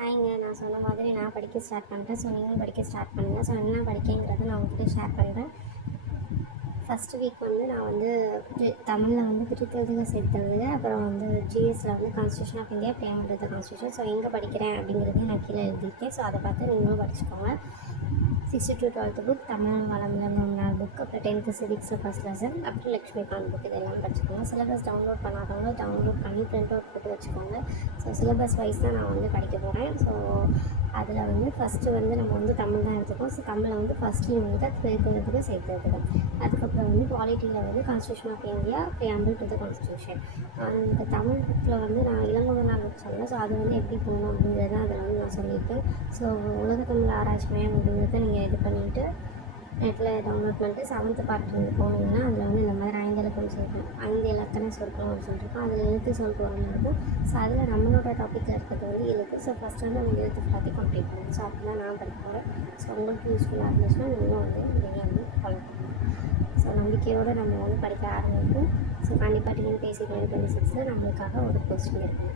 ஹாய்ங்க. நான் சொன்ன மாதிரி நான் படிக்க ஸ்டார்ட் பண்ணிட்டேன். ஸோ நீங்களும் படிக்க ஸ்டார்ட் பண்ணுங்கள். ஸோ என்ன படிக்கங்கிறத நான் உங்கள்கிட்ட ஷேர் பண்ணுறேன். ஃபஸ்ட்டு வீக் வந்து நான் வந்து தமிழில் வந்து பிரித்தெழுதுக சேர்த்தெழுதுக, அப்புறம் வந்து ஜிஎஸ்சில் வந்து constitution of India, payment of the constitution. So எங்கே படிக்கிறேன் அப்படிங்கிறதையும் நான் கீழே எழுதியிருக்கேன். ஸோ அதை பார்த்து நீங்களும் படிச்சுக்கோங்க. 6th to 12th book, Tamil வளமில் 3 நாள் புக், அப்புறம் 10th சிவிக்ஸில் ஃபஸ்ட் லெசன், அப்புறம் லக்ஷ்மிகாந்த் புக் இதெல்லாம் படிச்சுக்கோங்க. சிலபஸ் டவுன்லோட் பண்ணாதவங்க டவுன்லோட் பண்ணி பிரிண்ட் அவுட் போட்டு வச்சுக்கோங்க. ஸோ சிலபஸ் வைஸ் தான் நான் வந்து படிக்க போகிறேன். ஸோ அதில் வந்து ஃபஸ்ட்டு வந்து நம்ம வந்து தமிழ் தான் எடுத்துக்கோம். ஸோ தமிழில் வந்து ஃபஸ்ட் யூனிட்டை பிரித்தெழுதுக சேர்த்தெழுதுக, அதுக்கப்புறம் வந்து பாலிட்டியில் வந்து constitution of India, preamble to the constitution. இந்த தமிழ் புக்கில் வந்து நான் இளங்கோவனார் புக் சொன்னேன். ஸோ அது வந்து எப்படி போகணும் அப்படிங்கிறத அதில் வந்து நான் சொல்லியிருக்கேன். ஸோ உலக தமிழ் ஆராய்ச்சி மையம் அப்படிங்கிறத நீங்கள் இது பண்ணிவிட்டு நெட்டில் டவுன்லோட் பண்ணிட்டு 7th பார்ட் வந்து போனீங்கன்னா அதில் வந்து இந்த மாதிரி 5 இலக்கணம் சொற்கள், 5 இலக்கண சொற்கள் அப்படின்னு சொல்லியிருக்கோம். அதில் எழுத்து சொல்லுவாங்க இருக்கும். ஸோ அதில் நம்மளோட டாப்பிக்கில் இருக்கிறது வந்து எழுத்து. ஸோ ஃபஸ்ட் வந்து அந்த எழுத்து ஃபுல்லாத்தையும் கம்ப்ளீட் பண்ணுங்கள். ஸோ அப்படி தான் நான் படிக்க போகிறேன். ஸோ உங்களுக்கு யூஸ்ஃபுல்லாக இருந்துச்சுன்னா நீங்களும் வந்து நீங்கள் வந்து ஃபாலோ பண்ணுங்கள். ஸோ நம்பிக்கையோடு நம்ம வந்து படிக்க ஆரம்பிப்போம். ஸோ கண்டிப்பாக டிஎன்பிஎஸ்சி 2026 நம்மளுக்காக ஒரு போஸ்டிங் இருக்குது.